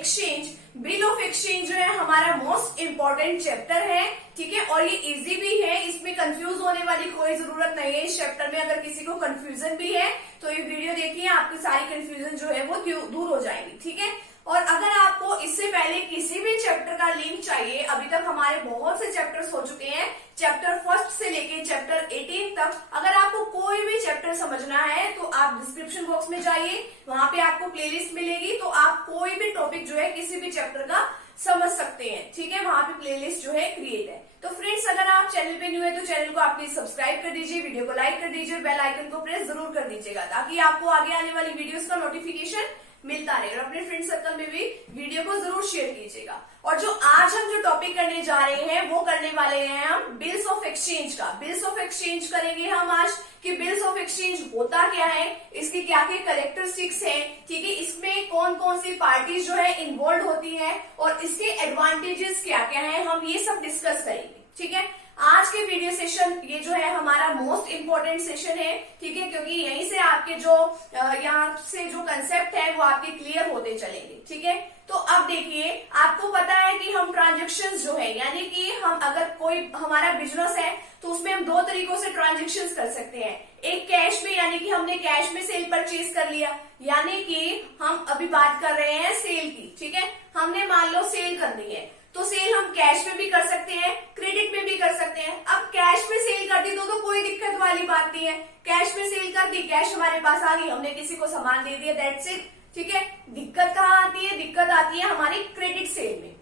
Exchange, bill of exchange जो है हमारा मोस्ट इंपॉर्टेंट चैप्टर है, ठीक है। और ये इजी भी है, इसमें कंफ्यूज होने वाली कोई जरूरत नहीं है। इस चैप्टर में अगर किसी को कंफ्यूजन भी है तो ये वीडियो देखिए, आपकी सारी कंफ्यूजन जो है वो दूर हो जाएगी, ठीक है। और अगर आपको इससे पहले किसी भी चैप्टर का लिंक चाहिए, अभी तक हमारे बहुत से चैप्टर्स हो चुके हैं, चैप्टर फर्स्ट से लेके चैप्टर 18 तक। अगर आपको कोई भी चैप्टर समझना है तो आप डिस्क्रिप्शन बॉक्स में जाइए, वहां पे आपको प्लेलिस्ट मिलेगी, तो आप कोई भी टॉपिक जो है किसी भी चैप्टर का समझ सकते हैं, ठीक है। वहां पे प्लेलिस्ट जो है क्रिएट है। तो फ्रेंड्स, अगर आप चैनल पे न्यू है तो चैनल को आप प्लीज सब्सक्राइब कर दीजिए, वीडियो को लाइक कर दीजिए, बेल आइकन को प्रेस जरूर कर दीजिएगा, ताकि आपको आगे आने वाली वीडियोस का नोटिफिकेशन मिलता रहे। और अपने फ्रेंड सर्कल में भी वीडियो को जरूर शेयर कीजिएगा। और जो आज हम जो टॉपिक करने जा रहे हैं वो करने वाले हैं हम बिल्स ऑफ एक्सचेंज का। बिल्स ऑफ एक्सचेंज करेंगे हम आज कि बिल्स ऑफ एक्सचेंज होता क्या है, इसकी क्या क्या कैरेक्टरिस्टिक्स है, ठीक है, इसमें कौन कौन सी पार्टीज जो है इन्वॉल्व होती है और इसके एडवांटेजेस क्या क्या है, हम ये सब डिस्कस करेंगे, ठीक है। आज के वीडियो सेशन ये जो है हमारा मोस्ट इम्पोर्टेंट सेशन है, ठीक है, क्योंकि यहीं से आपके जो यहाँ से जो कंसेप्ट है वो आपके क्लियर होते चलेंगे, ठीक है। तो अब देखिए, आपको पता है कि हम ट्रांजेक्शन्स जो है, यानी कि हम अगर कोई हमारा बिजनेस है तो उसमें हम दो तरीकों से ट्रांजेक्शन्स कर सकते हैं। एक कैश में, यानी कि हमने कैश में सेल परचेज कर लिया, यानी कि हम अभी बात कर रहे हैं सेल की, ठीक है। हमने मान लो सेल करनी है तो सेल हम कैश में भी कर सकते हैं, क्रेडिट में भी कर सकते हैं। अब कैश में सेल कर दी तो कोई दिक्कत वाली बात नहीं है, कैश में सेल कर दी, कैश हमारे पास आ गई, हमने किसी को सामान दे दिया, दैट्स इट, ठीक है। दिक्कत कहाँ आती है? दिक्कत आती है हमारी क्रेडिट सेल में।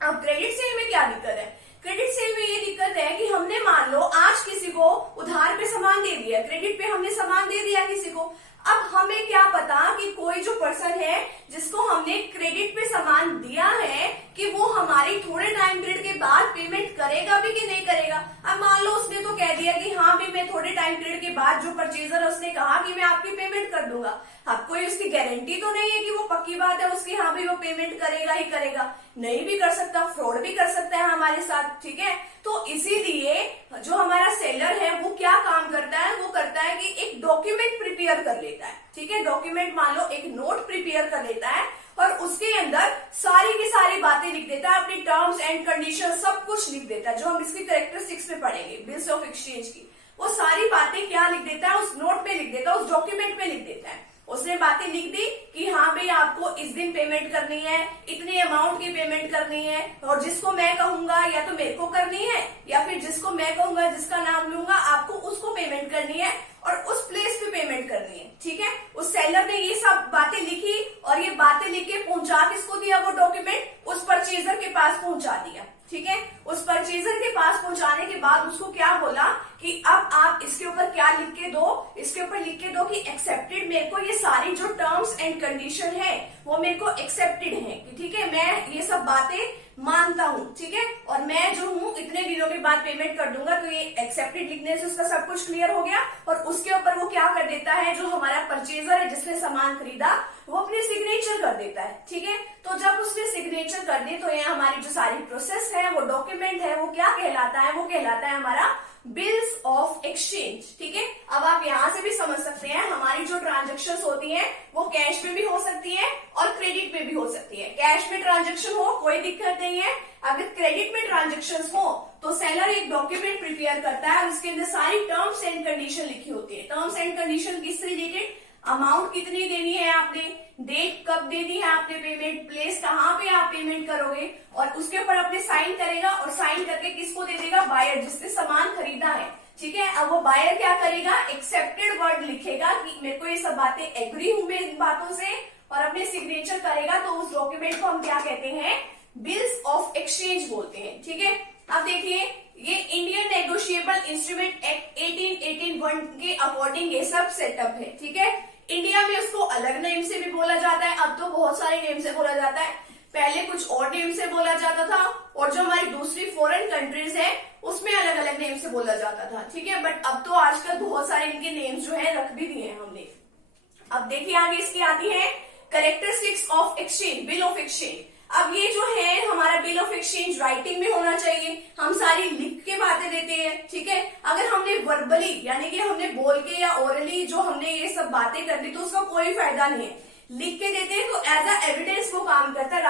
अब क्रेडिट सेल में क्या दिक्कत है? क्रेडिट सेल में ये दिक्कत है कि हमने मान लो आज किसी को उधार पे सामान दे दिया, क्रेडिट पे हमने सामान दे दिया किसी को। अब हमें क्या पता कि कोई जो पर्सन है जिसको हमने क्रेडिट पे सामान दिया है कि वो हमारी थोड़े टाइम पीरियड के बाद पेमेंट करेगा भी कि नहीं करेगा। अब मान लो उसने तो कह दिया कि हाँ भी मैं थोड़े टाइम पीरियड के बाद, जो परचेजर है उसने कहा कि मैं आपकी पेमेंट कर दूंगा। अब कोई उसकी गारंटी तो नहीं है कि वो पक्की बात है उसकी, हाँ भी वो पेमेंट करेगा ही करेगा, नहीं भी कर सकता, फ्रॉड भी कर सकता है हमारे साथ, ठीक है। तो इसीलिए जो हमारा सेलर है वो क्या काम करता है, वो करता है कि एक डॉक्यूमेंट प्रिपेयर कर लेता है, ठीक है। डॉक्यूमेंट मान लो एक नोट प्रिपेयर कर लेता है और उसके अंदर सारी की सारी बातें लिख देता है, अपनी टर्म्स एंड कंडीशन सब कुछ लिख देता है, जो हम इसकी कैरेक्टरिस्टिक्स में पढ़ेंगे बिल्स ऑफ एक्सचेंज की। वो सारी बातें क्या लिख देता है, उस नोट पे लिख देता है, उस डॉक्यूमेंट में लिख देता है। उसने बातें लिख दी कि हाँ भाई आपको इस दिन पेमेंट करनी है, इतने अमाउंट की पेमेंट करनी है, और जिसको मैं कहूंगा या तो मेरे को करनी है या फिर जिसको मैं कहूंगा, जिसका नाम लूंगा, आपको उसको पेमेंट करनी है और उस प्लेस पे पेमेंट करनी है, ठीक है। उस सेलर ने ये सब बातें लिखी और ये बातें लिख के पहुंचा किसको दिया, वो डॉक्यूमेंट उस परचेजर के पास पहुंचा दिया, ठीक है। उस परचेजर के पास पहुंचाने के बाद उसको क्या बोला कि अब आप इसके ऊपर क्या लिख के दो, इसके ऊपर लिख के दो कि एक्सेप्टेड, मेरे को ये सारी जो टर्म्स एंड कंडीशन है वो मेरे को एक्सेप्टेड है, ठीक है, मैं ये सब बातें मानता हूँ, ठीक है, और मैं जो हूँ इतने दिनों के बाद पेमेंट कर दूंगा। तो ये एक्सेप्टेड लिखने से उसका सब कुछ क्लियर हो गया। और उसके ऊपर वो क्या कर देता है, जो हमारा परचेजर है जिसने सामान खरीदा, वो अपने सिग्नेचर कर देता है, ठीक है। तो जब उसने सिग्नेचर कर दी तो ये हमारी जो सारी प्रोसेस है, वो डॉक्यूमेंट है, वो क्या कहलाता है, वो कहलाता है हमारा बिल्स ऑफ एक्सचेंज, ठीक है। अब आप यहाँ से भी समझ सकते हैं हमारी जो ट्रांजेक्शन्स होती हैं वो कैश में भी हो सकती है और क्रेडिट में भी हो सकती है। कैश में ट्रांजेक्शन हो कोई दिक्कत नहीं है, अगर क्रेडिट में ट्रांजेक्शन्स हो तो सेलर एक डॉक्यूमेंट प्रिपेयर करता है, उसके अंदर सारी टर्म्स एंड कंडीशन लिखी होती है। टर्म्स एंड कंडीशन किससे रिलेटेड, अमाउंट कितनी देनी है आपने, डेट कब देनी है आपने पेमेंट, प्लेस कहाँ पे आप पेमेंट करोगे, और उसके ऊपर अपने साइन करेगा और साइन करके किसको दे देगा, बायर, जिसने सामान खरीदा है, ठीक है। अब वो बायर क्या करेगा, एक्सेप्टेड वर्ड लिखेगा कि मेरे को ये सब बातें एग्री हूं मैं इन बातों से, और अपने सिग्नेचर करेगा। तो उस डॉक्यूमेंट को हम क्या कहते हैं, बिल्स ऑफ एक्सचेंज बोलते हैं, ठीक है। अब देखिए, ये इंडियन नेगोशिएबल इंस्ट्रूमेंट एक्ट 1881 के अकॉर्डिंग ये सब सेटअप है, ठीक है। इंडिया में उसको अलग नेम से भी बोला जाता है, अब तो बहुत सारे नेम से बोला जाता है, पहले कुछ और नेम से बोला जाता था, और जो हमारी दूसरी फॉरेन कंट्रीज है उसमें अलग अलग नेम से बोला जाता था, ठीक है। बट अब तो आजकल बहुत सारे इनके नेम्स जो है रख भी दिए हैं हमने। अब देखिए आगे इसकी आती है characteristics of exchange, bill of exchange. अब ये जो है हमारा बिल ऑफ एक्सचेंज राइटिंग में होना चाहिए, हम सारी लिख के बातें देते हैं, ठीक है। अगर हमने वर्बली यानी कि हमने बोल के या ओरली जो हमने ये सब बातें कर दी तो उसका कोई फायदा नहीं है। लिख के देते हैं तो एज अ एविडेंस वो काम करता है,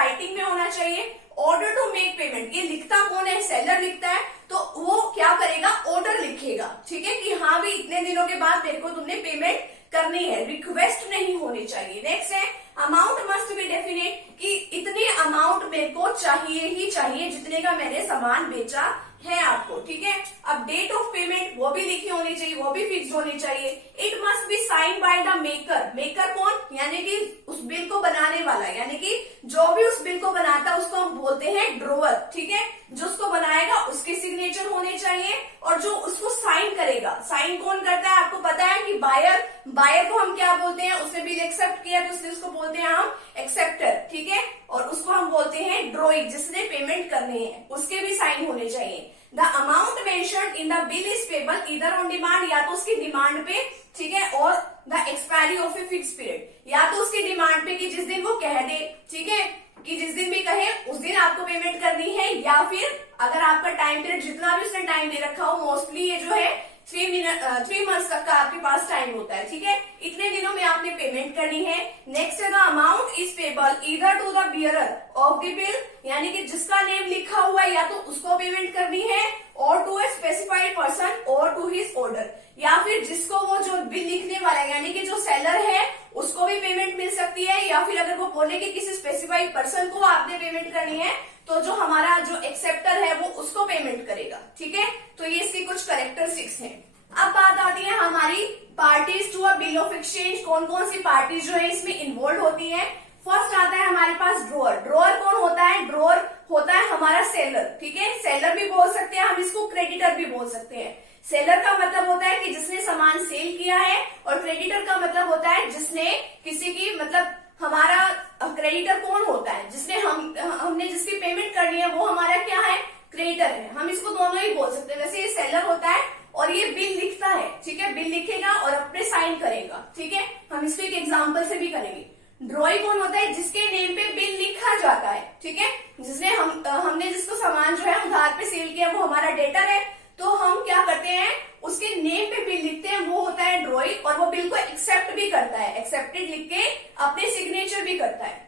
चाहिए, ऑर्डर टू मेक पेमेंट। ये लिखता कौन है, सेलर लिखता है, तो वो क्या करेगा, ऑर्डर लिखेगा, ठीक है, कि हाँ भी इतने दिनों के बाद मेरे को तुमने पेमेंट करनी है, रिक्वेस्ट नहीं होनी चाहिए। नेक्स्ट है अमाउंट मस्ट बी डेफिनेट, कि इतने अमाउंट मेरे को चाहिए ही चाहिए जितने का मैंने सामान बेचा है आपको, ठीक है। अब डेट ऑफ पेमेंट वो भी लिखी होनी चाहिए, वो भी फिक्स होनी चाहिए। It must be sign by the maker, maker कौन, यानी कि उस बिल को बनाने वाला, यानी कि जो भी उस बिल को बनाता है उसको हम बोलते हैं ड्रोअर, ठीक है। जो उसको बनाएगा उसके सिग्नेचर होने चाहिए, और जो उसको साइन करेगा, साइन कौन करता है आपको पता है कि बायर, बायर को हम क्या बोलते हैं, उसने बिल एक्सेप्ट किया तो इसलिए उसको बोलते हैं हम एक्सेप्टर, ठीक है। और उसको हम बोलते हैं ड्रॉइंग, जिसने पेमेंट करनी है, उसके भी साइन होने चाहिए। The amount mentioned in the bill is payable either on demand, या तो उसकी डिमांड पे, ठीक है, और the expiry of a fix period, या तो उसकी डिमांड पे कि जिस दिन वो कह दे, ठीक है, कि जिस दिन भी कहे उस दिन आपको पेमेंट करनी है, या फिर अगर आपका टाइम पीरियड जितना भी उसने टाइम दे रखा हो, मोस्टली ये जो है 3 मंथ्स तक का आपके पास टाइम होता है, ठीक है, इतने दिनों में आपने पेमेंट करनी है। नेक्स्ट है the amount is payable either to the bearer of the bill, यानी कि जिसका नेम लिखा हुआ है या तो उसको पेमेंट करनी है, और टू ए स्पेसिफाइड पर्सन और टू हिज ऑर्डर, या फिर जिसको वो जो बिल लिखने वाला है, यानी कि जो सेलर है उसको भी पेमेंट मिल सकती है, या फिर अगर वो बोले कि किसी स्पेसिफाइड पर्सन को आपने पेमेंट करनी है तो जो हमारा जो एक्सेप्टर है वो उसको पेमेंट करेगा, ठीक है। तो ये इसकी कुछ करेक्टरिस्टिक्स हैं। अब बात आती है हमारी parties to a bill of exchange, कौन कौन सी पार्टीज जो है इसमें इन्वॉल्व होती है। फर्स्ट आता है हमारे पास ड्रॉअर। ड्रॉअर कौन होता है, ड्रॉअर होता है हमारा सेलर, ठीक है, सेलर भी बोल सकते हैं हम इसको, क्रेडिटर भी बोल सकते हैं। सेलर का मतलब होता है कि जिसने सामान सेल किया है, और क्रेडिटर का मतलब होता है जिसने किसी की, मतलब हमारा क्रेडिटर कौन होता है, जिसने हमने जिसकी पेमेंट करनी है वो हमारा क्या है, क्रेडिटर है। हम इसको दोनों ही बोल सकते हैं। वैसे ये सेलर होता है और ये बिल लिखता है, ठीक है, बिल लिखेगा और अपने साइन करेगा, ठीक है। हम इसको एक एग्जांपल से भी करेंगे। ड्रॉइंग कौन होता है, जिसके नेम पे बिल लिखा जाता है, ठीक है, जिसने हमने जिसको सामान जो है उधार पे सेल किया वो हमारा डेटर है, तो हम क्या करते हैं उसके नेम पे बिल लिखते हैं, वो होता है ड्रॉइंग, और वो बिल को एक्सेप्ट भी करता है, एक्सेप्टेड लिख के अपने सिग्नेचर भी करता है।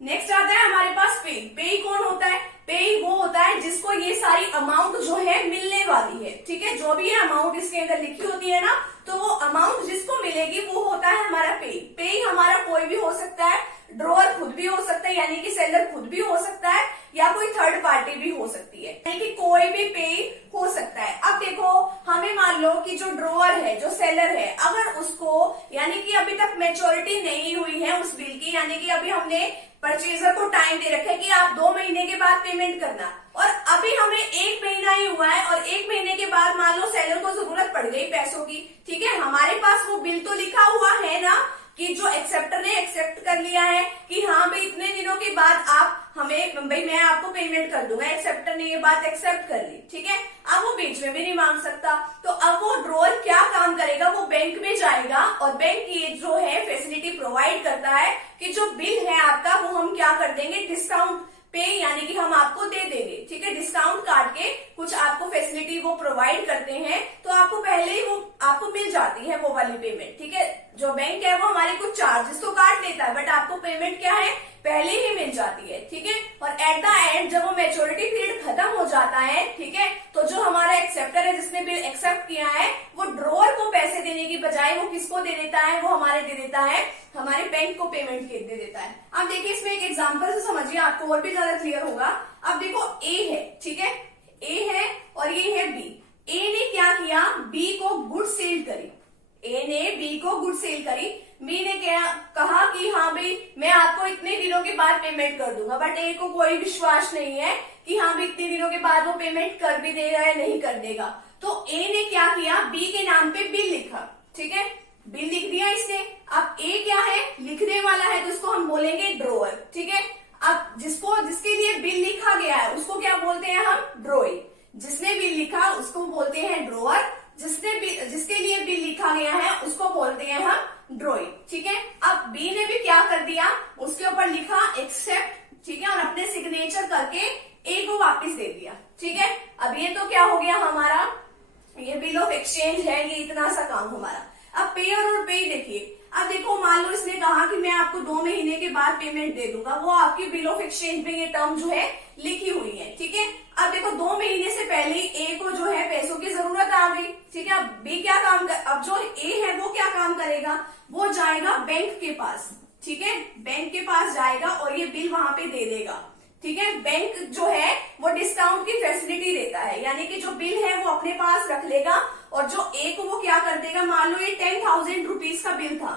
नेक्स्ट आता है हमारे पास पे। पे कौन होता है, पे वो होता है जिसको ये सारी अमाउंट जो है मिलने वाली है, ठीक है, जो भी अमाउंट इसके अंदर लिखी होती है ना, तो वो अमाउंट जिसको मिलेगी वो होता है हमारा पे। पे हमारा कोई भी हो सकता है, ड्रॉअर खुद भी हो सकता है, यानी कि सेलर खुद भी हो सकता है, या कोई थर्ड पार्टी भी हो सकती है, यानी कि कोई भी पे हो सकता है। अब देखो हमें मान लो कि जो ड्रॉअर है, जो सेलर है, अगर उसको, यानी कि अभी तक मैच्योरिटी नहीं हुई है उस बिल की, यानी कि अभी हमने परचेजर को टाइम दे रखा है कि आप 2 महीने के बाद पेमेंट करना, और अभी हमें 1 महीना ही हुआ है, और 1 महीने के बाद मान लो सेलर को जरूरत पड़ गई पैसों की, ठीक है, हमारे पास वो बिल तो लिखा हुआ है ना, कि जो एक्सेप्टर ने एक्सेप्ट कर लिया है कि हाँ भाई इतने दिनों के बाद आप हमें, भाई मैं आपको पेमेंट कर दूंगा, एक्सेप्टर ने ये बात एक्सेप्ट कर ली, ठीक है। अब वो बीच में भी नहीं मांग सकता, तो अब वो ड्रॉअर क्या काम करेगा, वो बैंक में जाएगा, और बैंक ये जो है फैसिलिटी प्रोवाइड करता है कि जो बिल है आपका वो हम क्या कर देंगे, डिस्काउंट पे, यानी कि हम आपको दे देंगे, ठीक है, डिस्काउंट काट के कुछ आपको फैसिलिटी वो प्रोवाइड करते हैं, तो आपको पहले ही वो आपको मिल जाती है वो वाली पेमेंट, ठीक है। जो बैंक है वो हमारे कुछ चार्जेस तो काट लेता है, बट आपको पेमेंट क्या है, पहले ही मिल जाती है, ठीक है। और एट द एंड जब वो मैच्योरिटी पीरियड खत्म हो जाता है, ठीक है, तो जो हमारा एक्सेप्टर है जिसने बिल एक्सेप्ट किया है, वो ड्रॉअर को पैसे देने की बजाय वो किसको दे देता है, वो हमारे दे देता है, हमारे बैंक को पेमेंट दे देता है। अब देखिए इसमें एक एग्जांपल से समझिए, आपको और भी ज्यादा क्लियर होगा। अब देखो ए है, ठीक है, ए है और ये है बी। ए ने क्या किया, बी को गुड सेल करी, ए ने बी को गुड सेल करी। बी ने क्या कहा कि हाँ भाई मैं आपको इतने दिनों के बाद पेमेंट कर दूंगा, बट ए को कोई विश्वास नहीं है कि हाँ भाई इतने दिनों के बाद वो पेमेंट कर भी देगा या नहीं कर देगा। तो ए ने क्या किया, बी के नाम पे बिल लिखा, ठीक है, बिल लिख दिया इसने। अब ए क्या है, लिखने वाला है, तो इसको हम बोलेंगे ड्रॉअर, ठीक है। अब जिसके लिए बिल लिखा गया है उसको क्या बोलते हैं हम, ड्रॉइंग। जिसने बिल लिखा उसको बोलते हैं ड्रॉअर, जिसके लिए बिल लिखा गया है उसको बोलते हैं हम ड्रॉइंग, ठीक है। अब बी ने भी क्या कर दिया, उसके ऊपर लिखा एक्सेप्ट, ठीक है, और अपने सिग्नेचर करके ए को वापस दे दिया, ठीक है। अब ये तो क्या हो गया हमारा, ये बिल ऑफ एक्सचेंज है, ये इतना सा काम हमारा। अब पेयर और पे देखिए, अब देखो मान लो इसने कहा कि मैं आपको 2 महीने के बाद पेमेंट दे दूंगा, वो आपकी बिल ऑफ एक्सचेंज में ये टर्म जो है लिखी हुई है, ठीक है। अब देखो 2 महीने से पहले ए को जो है पैसों की जरूरत आ गई, ठीक है। अब बी क्या काम कर, अब जो ए है वो क्या काम करेगा, वो जाएगा बैंक के पास, ठीक है, बैंक के पास जाएगा और ये बिल वहां पे दे देगा, ठीक है। बैंक जो है वो डिस्काउंट की फैसिलिटी देता है, यानी कि जो बिल है वो अपने पास रख लेगा और जो ए को वो क्या कर देगा, मान लो ये 10,000 रुपीज का बिल था,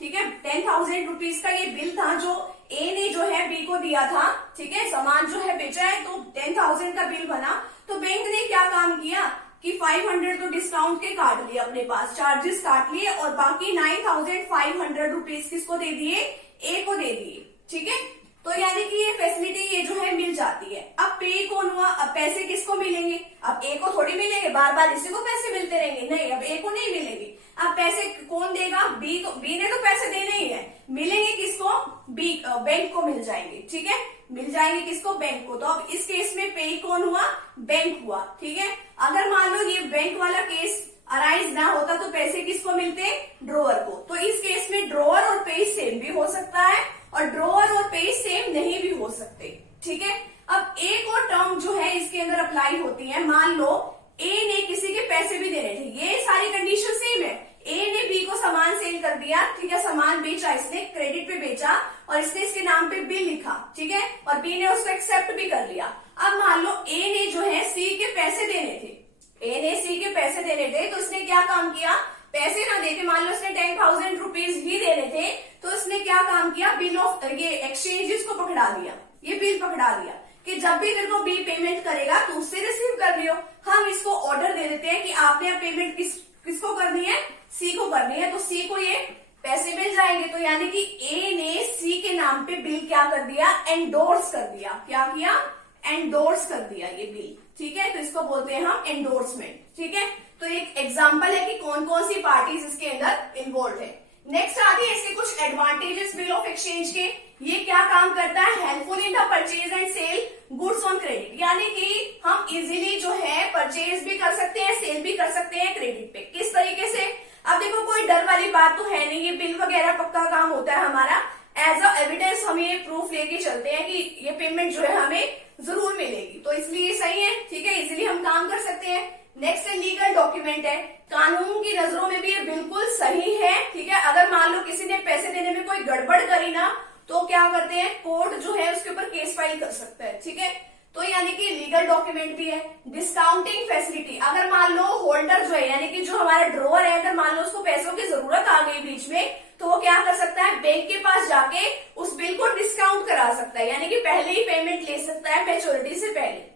ठीक है, 10,000 रुपीज का ये बिल था जो ए ने जो है बी को दिया था, ठीक है। सामान जो है बेचा है तो 10,000 का बिल बना, तो बैंक ने क्या काम किया कि 500 तो डिस्काउंट के काट लिए, अपने पास चार्जेस काट लिए और बाकी 9,500 रुपीज किसको दे दिए, ए को दे दिए, ठीक है। तो यानी कि ये फैसिलिटी ये जो है मिल जाती है। अब पे कौन हुआ, अब पैसे किसको मिलेंगे, अब ए को थोड़ी मिलेंगे, बार बार इसी को पैसे मिलते रहेंगे, नहीं, अब ए को नहीं मिलेंगे। अब पैसे कौन देगा, बी को, बी ने तो पैसे देने ही है, मिलेंगे किसको, बी बैंक को मिल जाएंगे, ठीक है, मिल जाएंगे किसको, बैंक को। तो अब इस केस में पे कौन हुआ, बैंक हुआ, ठीक है। अगर मान लो ये बैंक वाला केस अराइज ना होता तो पैसे किसको मिलते, ड्रॉअर को। तो इस केस में ड्रॉअर और पे सेम भी हो सकता है और ड्रॉअर और पे सेम नहीं भी हो सकते, ठीक है। अब एक और टर्म जो है इसके अंदर अप्लाई होती है, मान लो ए ने किसी के पैसे भी देने थे, ये सारी कंडीशन सेम है, ए ने बी को सामान सेल कर दिया, ठीक है, सामान बेचा, इसने क्रेडिट पे बेचा और इसने इसके नाम पे बिल लिखा, ठीक है, और बी ने उसको एक्सेप्ट भी कर लिया। अब मान लो ए ने जो है सी के पैसे देने थे, ए ने सी के पैसे देने थे, तो इसने क्या काम किया, पैसे ना देके, मान लो इसने 10,000 रुपीज ही देने थे, तो इसने क्या काम किया, बिल ऑफ ये एक्सचेंजेस को पकड़ा दिया, ये बिल पकड़ा दिया कि जब भी तेरे को बी पेमेंट करेगा तो उससे रिसीव कर लियो। हम इसको ऑर्डर दे देते हैं कि आपने पेमेंट किसको करनी है, सी को करनी है, तो सी को ये पैसे मिल जाएंगे। तो यानी कि ए ने सी के नाम पे बिल क्या कर दिया, एंडोर्स कर दिया, क्या किया, एंडोर्स कर दिया ये बिल, ठीक है। तो इसको बोलते हैं हम एंडोर्समेंट, ठीक है। तो एक एग्जांपल है कि कौन कौन सी पार्टीज इसके अंदर इन्वॉल्व है। नेक्स्ट आती है इसके कुछ एडवांटेजेस बिल ऑफ एक्सचेंज के। ये क्या काम करता है, helpful in the purchase and sell goods on credit, यानी कि हम इजीली जो है परचेज भी कर सकते हैं, सेल भी कर सकते हैं क्रेडिट पे। किस तरीके से, अब देखो कोई डर वाली बात तो है नहीं, ये बिल वगैरह पक्का काम होता है हमारा, एज अ एविडेंस हम ये प्रूफ लेके चलते हैं कि ये पेमेंट जो है हमें जरूर मिलेगी, तो इसलिए सही है, ठीक है, इजीली हम काम कर सकते हैं। नेक्स्ट है लीगल डॉक्यूमेंट है, कानून की नजरों में भी ये बिल्कुल सही है, ठीक है। अगर मान लो किसी ने पैसे देने में कोई गड़बड़ करी ना, तो क्या करते हैं, कोर्ट जो है उसके ऊपर केस फाइल कर सकता है, ठीक है। तो यानी कि लीगल डॉक्यूमेंट भी है। डिस्काउंटिंग फैसिलिटी, अगर मान लो होल्डर जो है यानी कि जो हमारा ड्रॉअर है, अगर मान लो उसको पैसों की जरूरत आ गई बीच में, तो वो क्या कर सकता है, बैंक के पास जाके उस बिल को डिस्काउंट करा सकता है, यानी कि पहले ही पेमेंट ले सकता है मैच्योरिटी से पहले,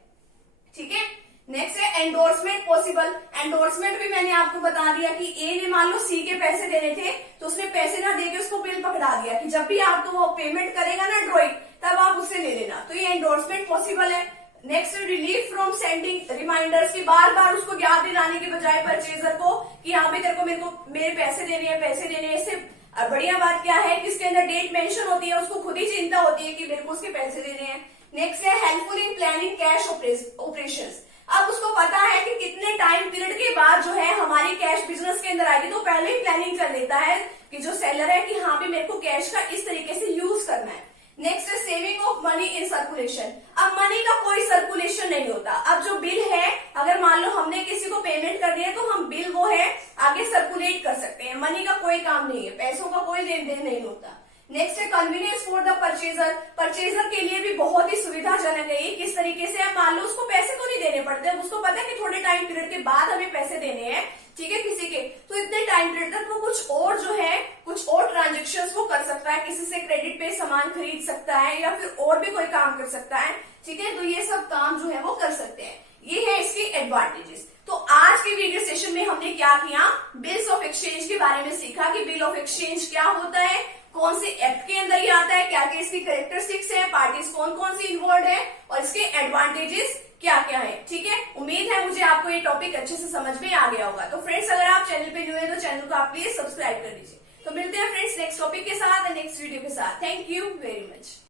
ठीक है। नेक्स्ट है एंडोर्समेंट पॉसिबल। एंडोर्समेंट भी मैंने आपको बता दिया कि ए ने मान लो सी के पैसे देने थे, तो उसने पैसे ना देके उसको बिल पकड़ा दिया कि जब भी आप तो वो पेमेंट करेगा ना ड्रॉइंग, तब आप उससे ले लेना, तो ये एंडोर्समेंट पॉसिबल है। Next relief from sending reminders, की बार बार उसको याद दिलाने के बजाय परचेजर को कि हाँ भाई तेरे को मेरे पैसे देने हैं, पैसे देने हैं। इससे बढ़िया बात क्या है कि इसके अंदर डेट मेंशन होती है, उसको खुद ही चिंता होती है कि मेरे को उसके पैसे देने हैं। नेक्स्ट है helpful in planning cash operations. अब उसको पता है कि कितने टाइम पीरियड के बाद जो है हमारी कैश बिजनेस के अंदर आएगी, तो पहले ही प्लानिंग कर लेता है कि जो सेलर है कि हाँ भी मेरे को कैश का इस तरीके से यूज करना है। नेक्स्ट है saving of money in circulation. अब मनी का कोई सर्कुलेशन नहीं होता। अब जो बिल है, अगर मान लो हमने किसी को पेमेंट कर दिया तो हम बिल वो है आगे सर्कुलेट कर सकते हैं, मनी का कोई काम नहीं है, पैसों का कोई लेन देन नहीं होता। नेक्स्ट है convenience for the purchaser. Purchaser के लिए भी बहुत ही सुविधाजनक है ये। किस तरीके से, अब मान लो उसको पैसे तो नहीं देने पड़ते, उसको पता है कि थोड़े टाइम पीरियड के बाद हमें पैसे देने हैं, ठीक है, किसी के, तो इतने टाइम पीरियड तक वो कुछ और जो है कुछ और ट्रांजेक्शन वो कर सकता है, किसी से क्रेडिट पे सामान खरीद सकता है या फिर और भी कोई काम कर सकता है, ठीक है। तो ये सब काम जो है वो कर सकते हैं। ये है इसके एडवांटेजेस। तो आज के वीडियो सेशन में हमने क्या किया, बिल्स ऑफ एक्सचेंज के बारे में सीखा कि बिल ऑफ एक्सचेंज क्या होता है, कौन से एक्ट के अंदर ये आता है, क्या क्या इसकी कैरेक्टरिस्टिक्स है, पार्टीज कौन कौन सी इन्वॉल्व है और इसके एडवांटेजेस क्या क्या है, ठीक है। उम्मीद है मुझे आपको ये टॉपिक अच्छे से समझ में आ गया होगा। तो फ्रेंड्स, अगर आप चैनल पे न्यू है तो चैनल को आप प्लीज सब्सक्राइब कर दीजिए। तो मिलते हैं फ्रेंड्स नेक्स्ट टॉपिक के साथ, नेक्स्ट वीडियो के साथ। Thank you very much.